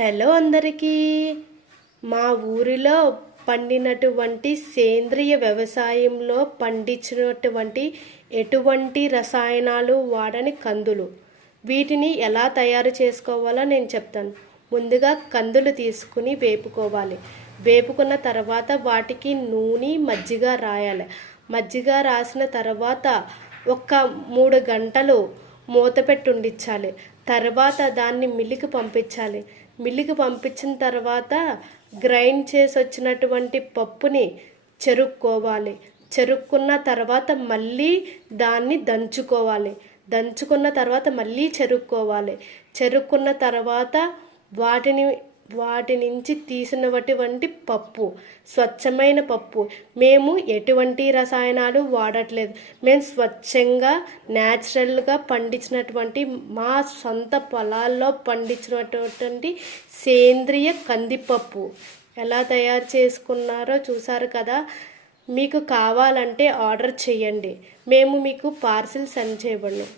Hello అందరికీ. మా ఊరిలో పండినటువంటి సేంద్రియ వ్యవసాయంలో పండించినటువంటి ఎటువంటి రసాయనాలు వాడని కందులు, వీటిని ఎలా తయారు చేసుకోవాలో నేను చెప్తాను. ముందుగా కందులు తీసుకుని వేపుకోవాలి. వేపుకున్న తర్వాత వాటికి నూనె మజ్జిగ రాయాలి. మజ్జిగ రాసిన తర్వాత ఒక 3 గంటలు మూత పెట్టి ఉండించాలి. తర్వాత దాన్ని మిల్లుకి పంపించాలి. మిల్లుకి పంపించిన తర్వాత గ్రైండ్ చేసి వచ్చినటువంటి పప్పుని చెరుక్కోవాలి. చెరుక్కున్న తర్వాత మళ్ళీ దాన్ని దంచుకోవాలి. దంచుకున్న తర్వాత మళ్ళీ చెరుక్కోవాలి. చెరుక్కున్న తర్వాత వాటి నుంచి తీసినటువంటి పప్పు స్వచ్ఛమైన పప్పు. మేము ఎటువంటి రసాయనాలు వాడట్లేదు. మేము స్వచ్ఛంగా న్యాచురల్గా పండించినటువంటి మా సొంత పొలాల్లో పండించినటువంటి సేంద్రియ కందిపప్పు ఎలా తయారు చేసుకున్నారో చూసారు కదా. మీకు కావాలంటే ఆర్డర్ చేయండి. మేము మీకు పార్సిల్ సెండ్ చేయబడను.